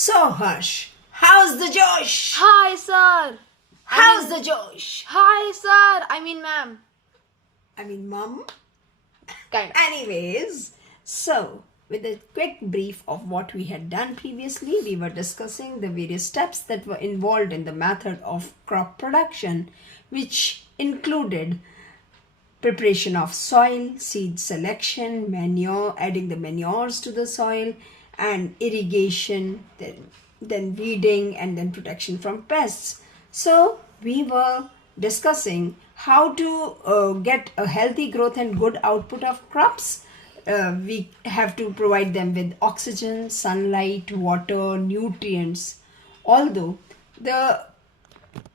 So, Harsh, how's the Josh? Hi, sir. How's the Josh? Hi, sir. Ma'am. Mum. Kind of. Anyways, so with a quick brief of what we had done previously, we were discussing the various steps that were involved in the method of crop production, which included preparation of soil, seed selection, manure, adding the manures to the soil, and irrigation, then weeding, and then protection from pests. So we were discussing how to get a healthy growth and good output of crops. We have to provide them with oxygen, sunlight, water, nutrients. Although the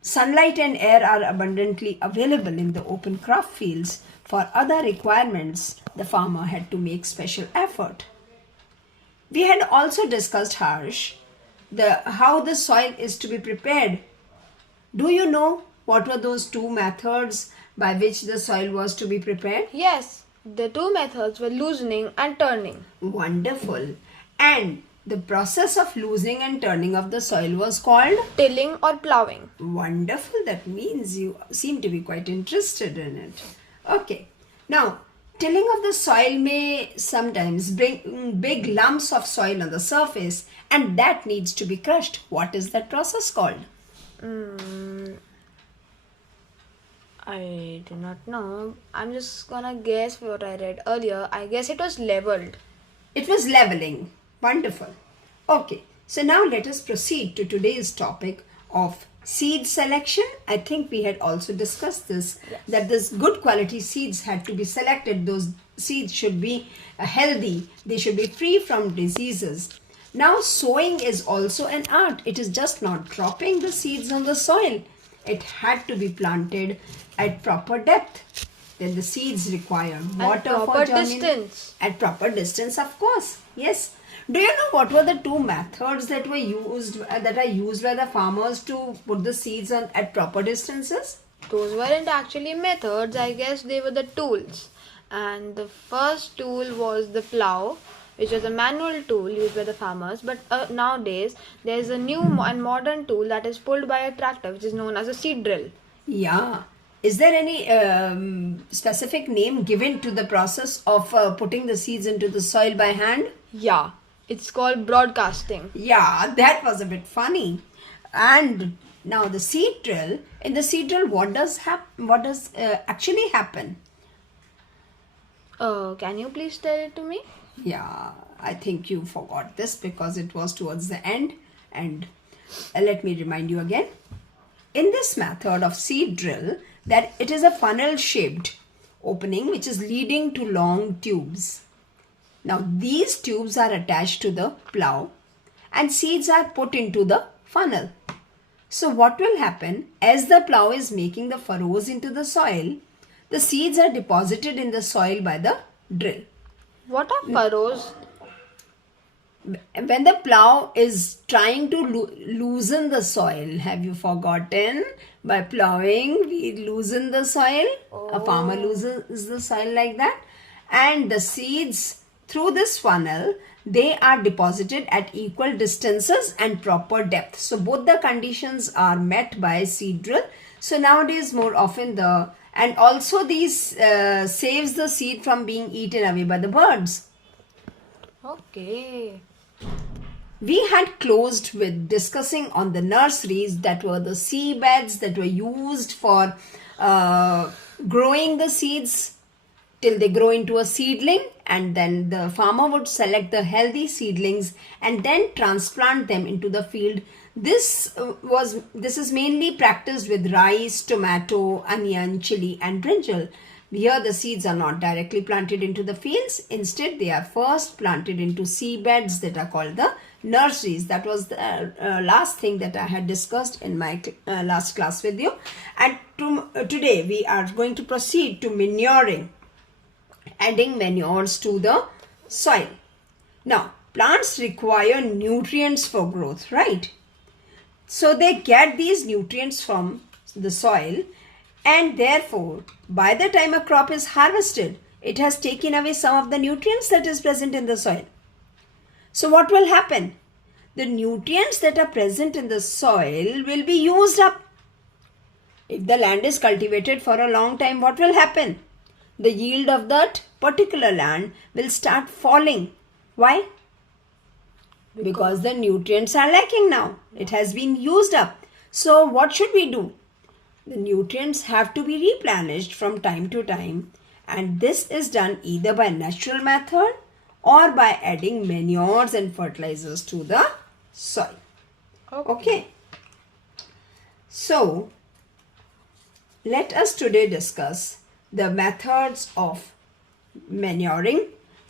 sunlight and air are abundantly available in the open crop fields, for other requirements, the farmer had to make special effort. We had also discussed, Harsh, how the soil is to be prepared. Do you know what were those two methods by which the soil was to be prepared? Yes, the two methods were loosening and turning. Wonderful. And the process of loosening and turning of the soil was called? Tilling or plowing. Wonderful. That means you seem to be quite interested in it. Okay. Now, tilling of the soil may sometimes bring big lumps of soil on the surface, and that needs to be crushed. What is that process called? I do not know. I'm just gonna guess what I read earlier. I guess it was leveled. It was leveling. Wonderful. Okay, so now let us proceed to today's topic of seed selection. I think we had also discussed this, that this good quality seeds had to be selected. Those seeds should be healthy. They should be free from diseases. Now, sowing is also an art. It is just not dropping the seeds on the soil. It had to be planted at proper depth. Then the seeds require water proper for germination. distance. At proper distance, of course. Yes. Do you know what were the two methods that were used that are used by the farmers to put the seeds on at proper distances? Those weren't actually methods, I guess they were the tools. And the first tool was the plow, which was a manual tool used by the farmers. But nowadays, there's a new and modern tool that is pulled by a tractor, which is known as a seed drill. Yeah. Is there any specific name given to the process of putting the seeds into the soil by hand? Yeah, it's called broadcasting. Yeah, that was a bit funny. And now the seed drill. In the seed drill, what does actually happen? Can you please tell it to me? Yeah, I think you forgot this because it was towards the end. And let me remind you again. In this method of seed drill, that it is a funnel shaped opening which is leading to long tubes. Now these tubes are attached to the plow and seeds are put into the funnel. So what will happen as the plow is making the furrows into the soil, the seeds are deposited in the soil by the drill. What are furrows? When the plow is trying to loosen the soil, have you forgotten? By plowing, we loosen the soil. A farmer loosens the soil like that. And the seeds through this funnel, they are deposited at equal distances and proper depth. So both the conditions are met by seed drill. So nowadays more often and also these saves the seed from being eaten away by the birds. Okay. We had closed with discussing on the nurseries that were the seedbeds that were used for growing the seeds till they grow into a seedling, and then the farmer would select the healthy seedlings and then transplant them into the field. This is mainly practiced with rice, tomato, onion, chili and brinjal. Here the seeds are not directly planted into the fields. Instead, they are first planted into seedbeds that are called the nurseries. That was the last thing that I had discussed in my last class with you. And today we are going to proceed to manuring, adding manures to the soil. Now, plants require nutrients for growth, right? So they get these nutrients from the soil, and therefore, by the time a crop is harvested, it has taken away some of the nutrients that is present in the soil. So what will happen? the nutrients that are present in the soil will be used up. If the land is cultivated for a long time, what will happen? The yield of that particular land will start falling. Why? Because the nutrients are lacking now. It has been used up. So what should we do? The nutrients have to be replenished from time to time, and this is done either by natural method or by adding manures and fertilizers to the soil. Okay. So let us today discuss the methods of manuring.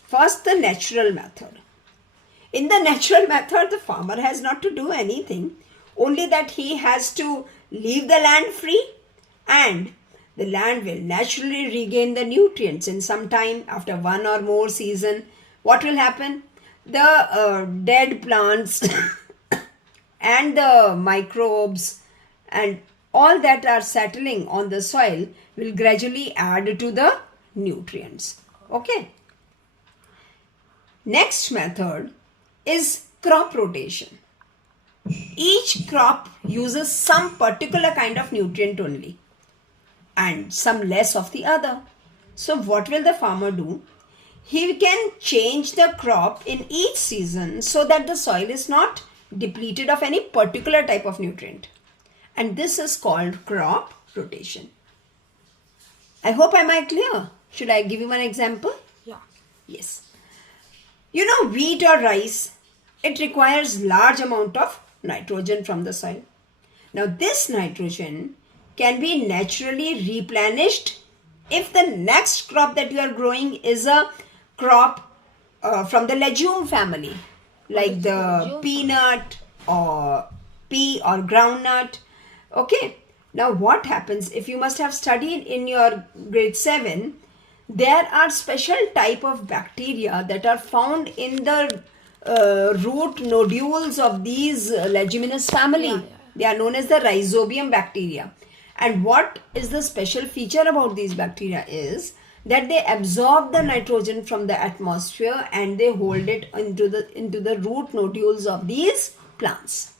First, the natural method. In the natural method, the farmer has not to do anything, only that he has to leave the land free, and the land will naturally regain the nutrients in some time after one or more season. What will happen? The dead plants and the microbes and all that are settling on the soil will gradually add to the nutrients. Okay. Next method is crop rotation. Each crop uses some particular kind of nutrient only and some less of the other. So what will the farmer do? He can change the crop in each season so that the soil is not depleted of any particular type of nutrient. And this is called crop rotation. I hope I am clear. Should I give you one example? Yeah. Yes. You know, wheat or rice, it requires large amount of nitrogen from the soil. Now this nitrogen can be naturally replenished if the next crop that you are growing is a crop from the legume family, like the peanut or pea or groundnut. Okay. Now what happens, if you must have studied in your grade 7, there are special type of bacteria that are found in the root nodules of these leguminous family. They are known as the rhizobium bacteria. And what is the special feature about these bacteria is that they absorb the nitrogen from the atmosphere and they hold it into the root nodules of these plants.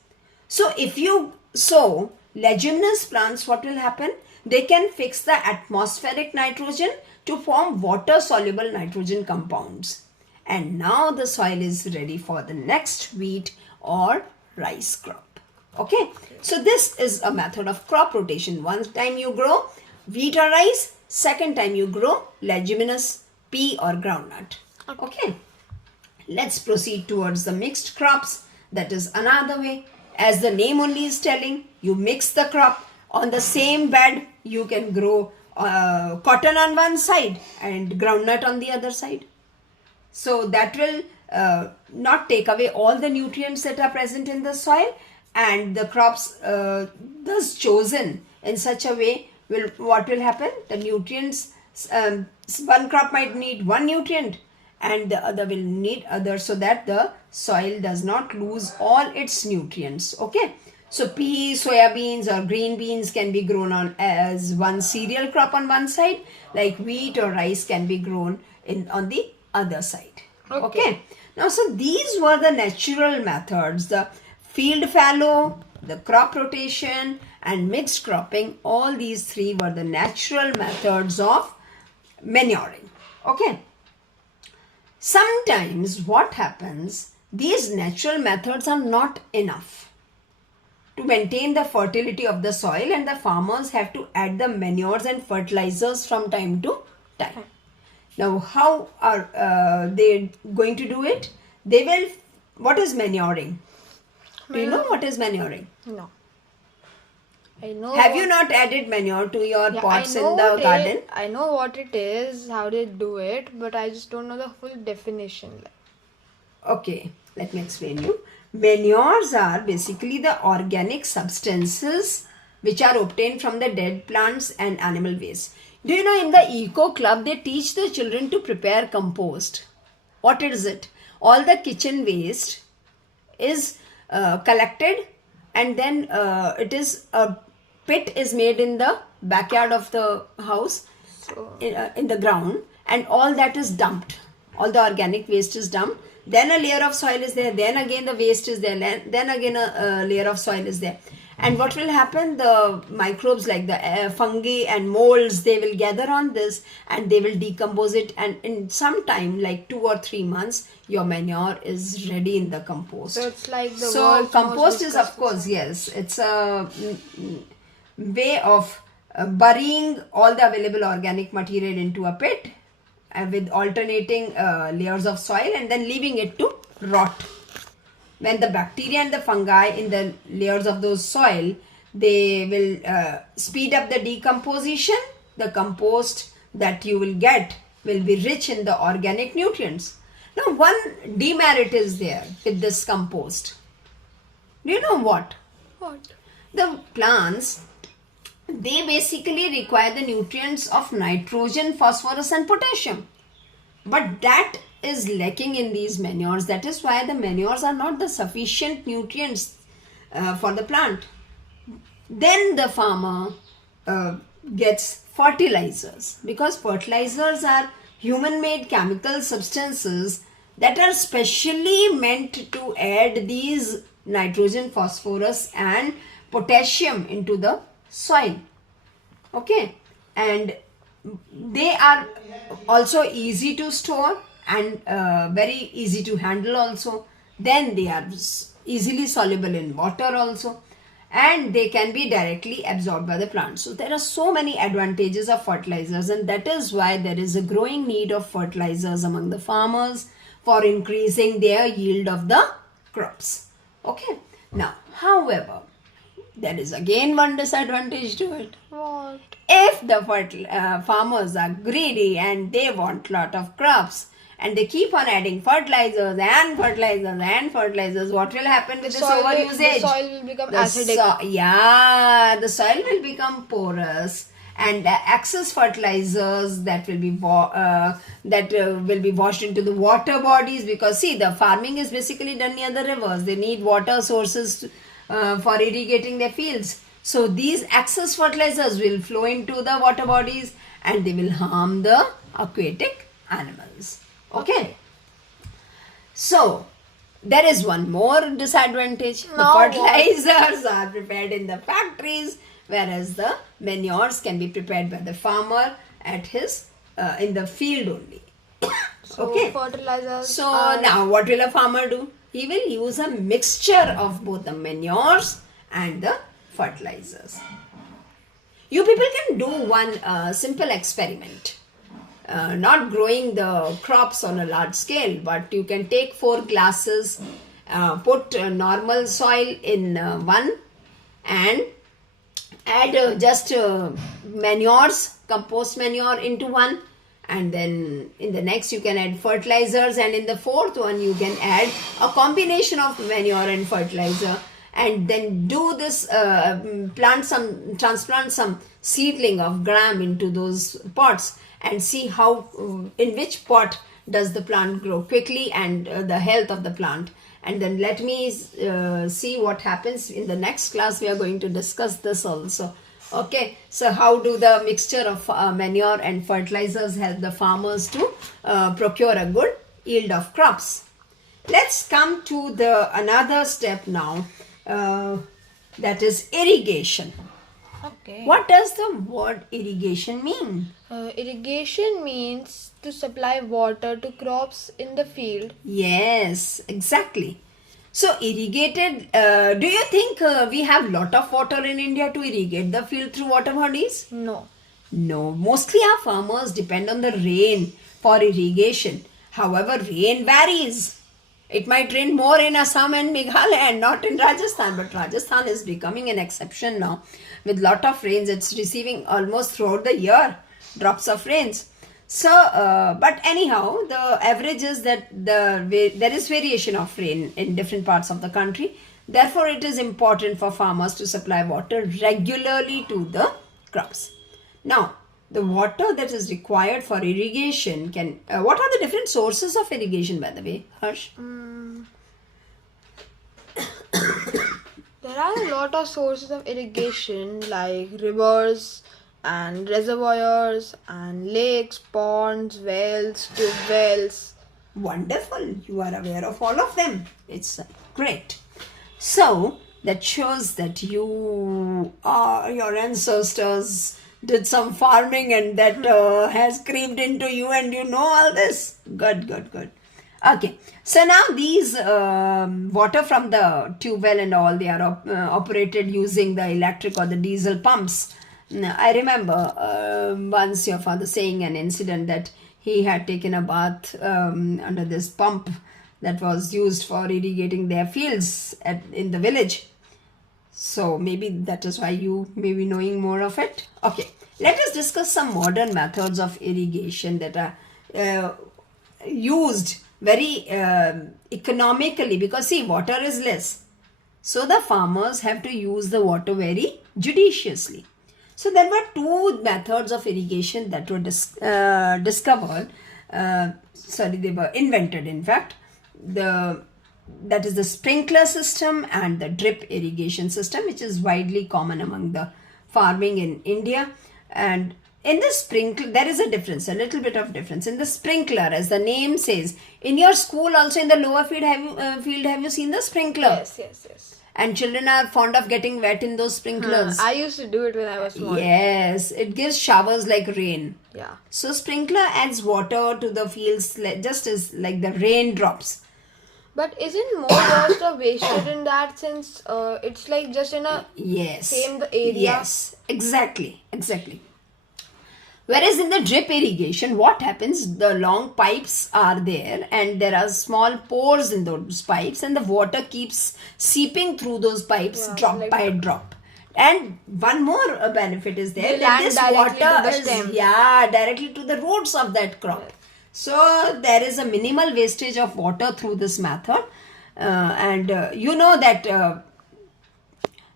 So if you sow leguminous plants, what will happen? They can fix the atmospheric nitrogen to form water soluble nitrogen compounds. And now the soil is ready for the next wheat or rice crop. Okay. So this is a method of crop rotation. One time you grow wheat or rice, second time you grow leguminous, pea or groundnut. Okay. Let's proceed towards the mixed crops. That is another way. As the name only is telling, you mix the crop. On the same bed, you can grow cotton on one side and groundnut on the other side. So that will not take away all the nutrients that are present in the soil, and the crops thus chosen in such a way what will happen? The nutrients, one crop might need one nutrient and the other will need other, so that the soil does not lose all its nutrients. Okay. So peas, soya beans or green beans can be grown on as one cereal crop on one side, like wheat or rice can be grown on the other side. Okay. Now, so these were the natural methods, the field fallow, the crop rotation and mixed cropping. All these three were the natural methods of manuring. Okay. Sometimes what happens, these natural methods are not enough to maintain the fertility of the soil, and the farmers have to add the manures and fertilizers from time to time. Now, how are they going to do it? They will, what is manuring? Do you know what is manuring? No. I know. Have you not added manure to your pots in the garden? I know what it is, how they do it, but I just don't know the full definition. Okay, let me explain you. Manures are basically the organic substances which are obtained from the dead plants and animal waste. Do you know, in the Eco Club, they teach the children to prepare compost. What is it? All the kitchen waste is collected, and then it is a pit is made in the backyard of the house, in the ground, and all that is dumped. All the organic waste is dumped. then a layer of soil is there, then again the waste is there, then again a layer of soil is there. And what will happen? The microbes like the fungi and molds, they will gather on this and they will decompose it. And in some time, like 2 or 3 months, your manure is ready in the compost. So it's like the So world's compost most is, of course, yes, it's a way of burying all the available organic material into a pit with alternating layers of soil and then leaving it to rot. When the bacteria and the fungi in the layers of those soil, they will speed up the decomposition. The compost that you will get will be rich in the organic nutrients. Now, one demerit is there with this compost. Do you know what? What? The plants, they basically require the nutrients of nitrogen, phosphorus and potassium. But that is lacking in these manures. That is why the manures are not the sufficient nutrients for the plant. Then the farmer gets fertilizers, because fertilizers are human-made chemical substances that are specially meant to add these nitrogen, phosphorus and potassium into the soil. Okay, and they are also easy to store and very easy to handle also. Then they are easily soluble in water also, and they can be directly absorbed by the plant. So there are so many advantages of fertilizers, and that is why there is a growing need of fertilizers among the farmers for increasing their yield of the crops. Okay, now however, there is again one disadvantage to it. What? If the farmers are greedy and they want lot of crops and they keep on adding fertilizers and fertilizers and fertilizers, what will happen with this overusage? The soil will become acidic. The soil will become porous, and excess fertilizers that will be washed into the water bodies, because see, the farming is basically done near the rivers. They need water sources for irrigating their fields. So these excess fertilizers will flow into the water bodies and they will harm the aquatic animals. Okay. So there is one more disadvantage. The fertilizers are prepared in the factories, whereas the manures can be prepared by the farmer at his in the field only. So okay. fertilizers. So now what will a farmer do? He will use a mixture of both the manures and the fertilizers. You people can do one simple experiment. Not growing the crops on a large scale, but you can take 4 glasses, put normal soil in one, and add just manures, compost manure into one, and then in the next you can add fertilizers, and in the 4th one you can add a combination of manure and fertilizer, and then do this transplant some seedling of gram into those pots and see how in which pot does the plant grow quickly and the health of the plant. And then let me see what happens. In the next class we are going to discuss this also. Okay, so how do the mixture of manure and fertilizers help the farmers to procure a good yield of crops? Let's come to the another step now, that is irrigation. Okay. What does the word irrigation mean? Irrigation means to supply water to crops in the field. Yes, exactly. So irrigated, do you think we have lot of water in India to irrigate the field through water bodies? No. No, mostly our farmers depend on the rain for irrigation. However, rain varies. It might rain more in Assam and Meghalaya and not in Rajasthan, but Rajasthan is becoming an exception now. With lot of rains, it's receiving almost throughout the year drops of rains. So, but anyhow, the average is that there is variation of rain in different parts of the country. Therefore, it is important for farmers to supply water regularly to the crops. Now, the water that is required for irrigation can... what are the different sources of irrigation, by the way, Harsh? There are a lot of sources of irrigation like rivers and reservoirs and lakes, ponds, wells, tube wells. Wonderful. You are aware of all of them. It's great. So that shows that your ancestors did some farming and that has creeped into you and you know all this. Good, good, good. Okay, so now these water from the tube well and all, they are operated using the electric or the diesel pumps. Now, I remember once your father saying an incident that he had taken a bath under this pump that was used for irrigating their fields in the village. So maybe that is why you may be knowing more of it. Okay, let us discuss some modern methods of irrigation that are used very economically, because see, water is less. So the farmers have to use the water very judiciously. So there were two methods of irrigation that were discovered. They were invented, in fact. That is the sprinkler system and the drip irrigation system, which is widely common among the farming in India. And in the sprinkler, there is a difference, a little bit of difference. In the sprinkler, as the name says, in your school also in the lower field, have you seen the sprinkler? Yes. And children are fond of getting wet in those sprinklers. I used to do it when I was small. Yes, it gives showers like rain. Yeah. So sprinkler adds water to the fields just as like the raindrops. But isn't more water wasted in that since it's like just in a same area? Yes, exactly. Whereas in the drip irrigation, what happens? The long pipes are there and there are small pores in those pipes and the water keeps seeping through those pipes drop by drop. And one more benefit is there, that this water is directly to the roots of that crop. Yes. So there is a minimal wastage of water through this method. You know that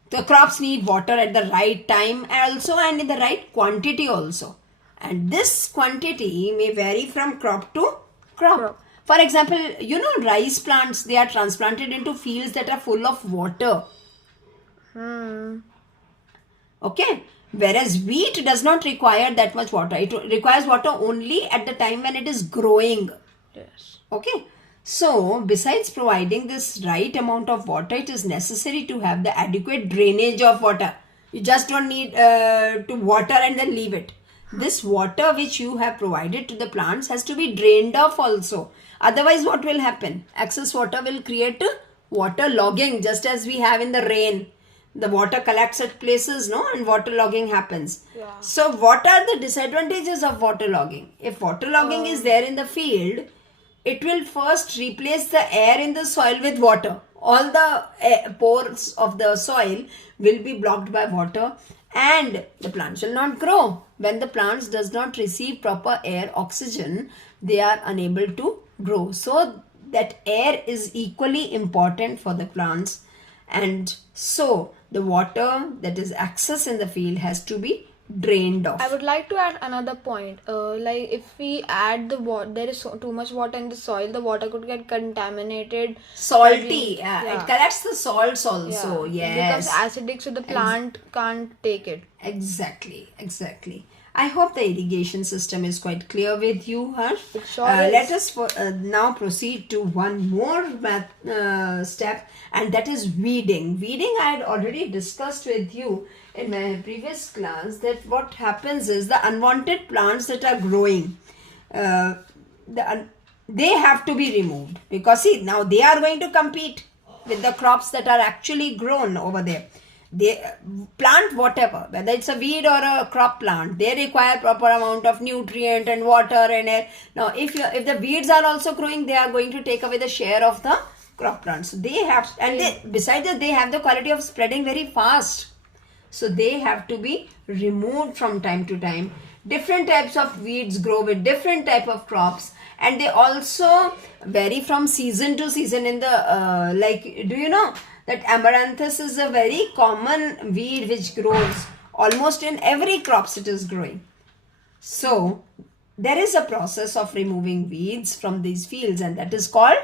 the crops need water at the right time also and in the right quantity also. And this quantity may vary from crop to crop. For example, you know, rice plants, they are transplanted into fields that are full of water. Okay. Whereas wheat does not require that much water. It requires water only at the time when it is growing. Yes. Okay. So, besides providing this right amount of water, it is necessary to have the adequate drainage of water. You just don't need to water and then leave it. This water which you have provided to the plants has to be drained off also. Otherwise, what will happen? Excess water will create water logging, just as we have in the rain. The water collects at places, and water logging happens. Yeah. So, what are the disadvantages of water logging? If water logging is there in the field, it will first replace the air in the soil with water. All the pores of the soil will be blocked by water and the plants will not grow. When the plants does not receive proper air, oxygen, they are unable to grow. So that air is equally important for the plants, and so the water that is excess in the field has to be drained off. I would like to add another point. Like if we add the water, there is too much water in the soil, the water could get contaminated. Salty. It collects the salts also. Yes. Because acidic, so the plant can't take it. Exactly. I hope the irrigation system is quite clear with you, Harsh. It sure is. Let us now proceed to one more step, and that is weeding. Weeding I had already discussed with you in my previous class, that what happens is the unwanted plants that are growing, they have to be removed, because see, now they are going to compete with the crops that are actually grown over there. They plant whatever, whether it's a weed or a crop plant, they require proper amount of nutrient and water and air. Now if the weeds are also growing, they are going to take away the share of the crop plants. So they have, and besides that, they have the quality of spreading very fast. So they have to be removed from time to time. Different types of weeds grow with different type of crops, and they also vary from season to season. In the do you know that amaranthus is a very common weed which grows almost in every crops it is growing. So there is a process of removing weeds from these fields, and that is called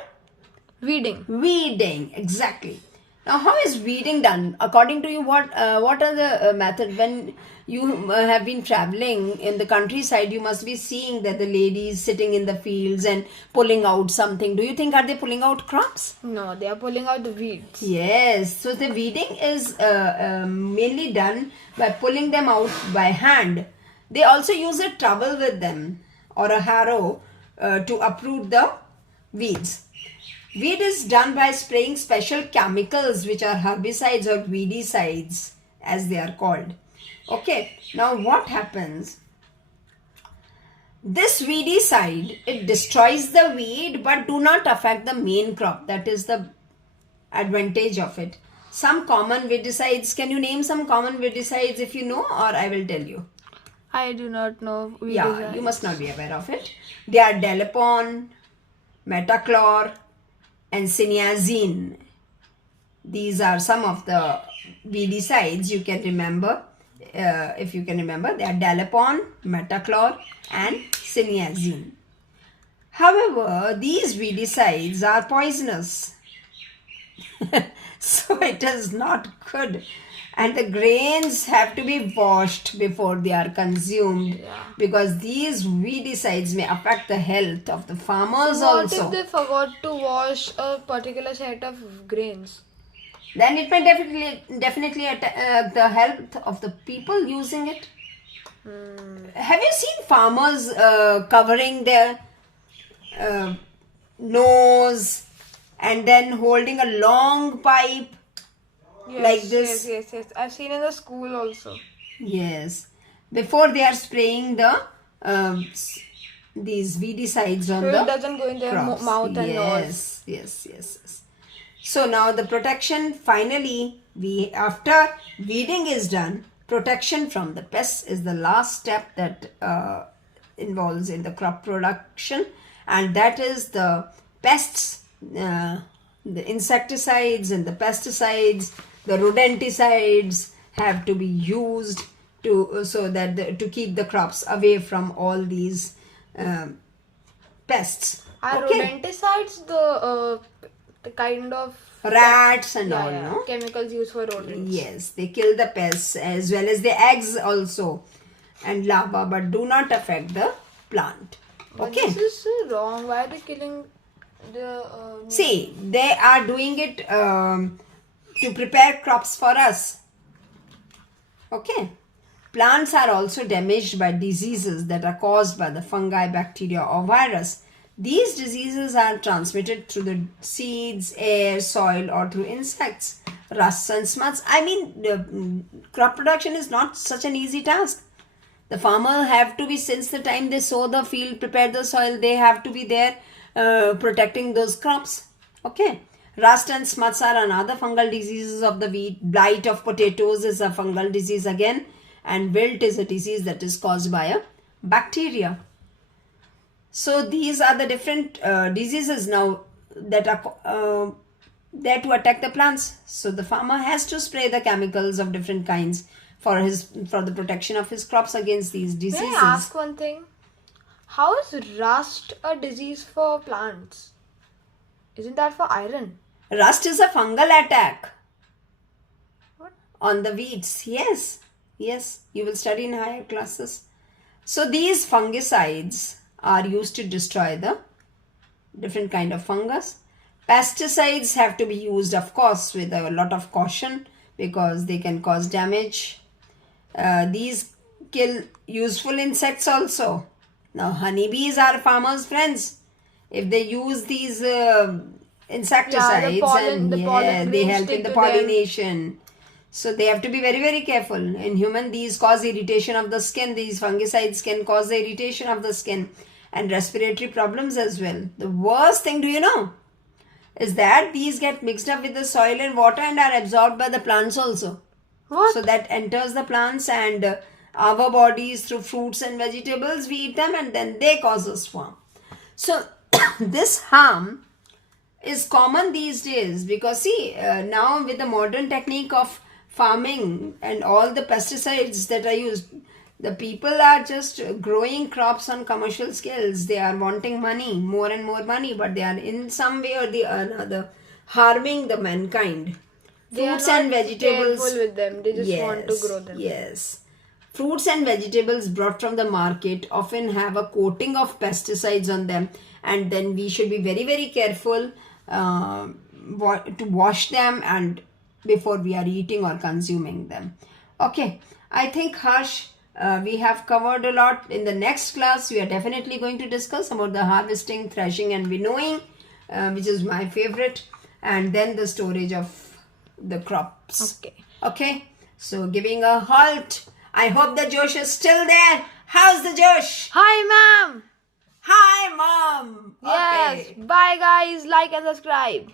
Weeding. Weeding, exactly. Now, how is weeding done? According to you, what are the method when you have been traveling in the countryside? You must be seeing that the ladies sitting in the fields and pulling out something. Do you think are they pulling out crops? No, they are pulling out the weeds. Yes. So the weeding is mainly done by pulling them out by hand. They also use a trowel with them or a harrow to uproot the weeds. Weed is done by spraying special chemicals which are herbicides or weedicides as they are called. Okay, now what happens? This weedicide, it destroys the weed but do not affect the main crop. That is the advantage of it. Some common weedicides, can you name some common weedicides if you know, or I will tell you? I do not know. Yeah, you must not be aware of it. They are Delepon, Metachlor, and Cyniazine. These are some of the weedicides you can remember. If you can remember, they are Delepon, Metachlor, and Cyniazine. However, these weedicides are poisonous. So it is not good. And the grains have to be washed before they are consumed, because these weedicides may affect the health of the farmers What also. if they forgot to wash a particular set of grains? Then it may definitely attack the health of the people using it. Have you seen farmers covering their nose and then holding a long pipe like this? Yes. I've seen in the school also. Yes, before they are spraying the these weedicides on So the it doesn't go in their crops. mouth and nose. Yes. So now the protection, finally, after weeding is done, protection from the pests is the last step that involves in the crop production, and that is the pests, the insecticides and the pesticides, the rodenticides have to be used to to keep the crops away from all these pests. Are Okay. rodenticides the kind of Rats and all, no? chemicals used for rodents? Yes, they kill the pests as well as the eggs also and larvae, but do not affect the plant. But Okay. this is wrong. Why are they killing the? See, they are doing it to prepare crops for us. Okay. Plants are also damaged by diseases that are caused by the fungi, bacteria, or virus. These diseases are transmitted through the seeds, air, soil, or through insects, rusts, and smuts. I mean, crop production is not such an easy task. The farmer have to be, since the time they sow the field, prepare the soil, they have to be there protecting those crops. Okay. Rust and smuts are another fungal diseases of the wheat. Blight of potatoes is a fungal disease again. And wilt is a disease that is caused by a bacteria. So these are the different diseases now that are there to attack the plants. So the farmer has to spray the chemicals of different kinds for the protection of his crops against these May diseases. I ask one thing? How is rust a disease for plants? Isn't that for iron? Rust is a fungal attack What? on the weeds. Yes, you will study in higher classes. So these fungicides are used to destroy the different kind of fungus. Pesticides have to be used, of course, with a lot of caution because they can cause damage. These kill useful insects also. Now, honeybees are farmers' friends. If they use these insecticides, the pollen they grains help in stick the to them. pollination. So they have to be very, very careful. In human, these cause irritation of the skin. These fungicides can cause the irritation of the skin and respiratory problems as well. The worst thing, do you know, is that these get mixed up with the soil and water and are absorbed by the plants also. What? So that enters the plants and our bodies through fruits and vegetables. We eat them and then they cause us harm. So this harm is common these days because see, now with the modern technique of farming and all the pesticides that are used, the people are just growing crops on commercial scales. They are wanting money, more and more money, but they are in some way or the another harming the mankind. They are Fruits and not vegetables. careful with them. They just want to grow them. Yes. Fruits and vegetables brought from the market often have a coating of pesticides on them, and then we should be very, very careful to wash them and before we are eating or consuming them. Okay, I think Harsh, we have covered a lot. In the next class, we are definitely going to discuss about the harvesting, threshing, and winnowing, which is my favorite, and then the storage of the crops. Okay. Okay, so giving a halt. I hope the Josh is still there. How's the Josh? Hi, ma'am. Hi, Mom. Yes. Okay. Bye, guys. Like and subscribe.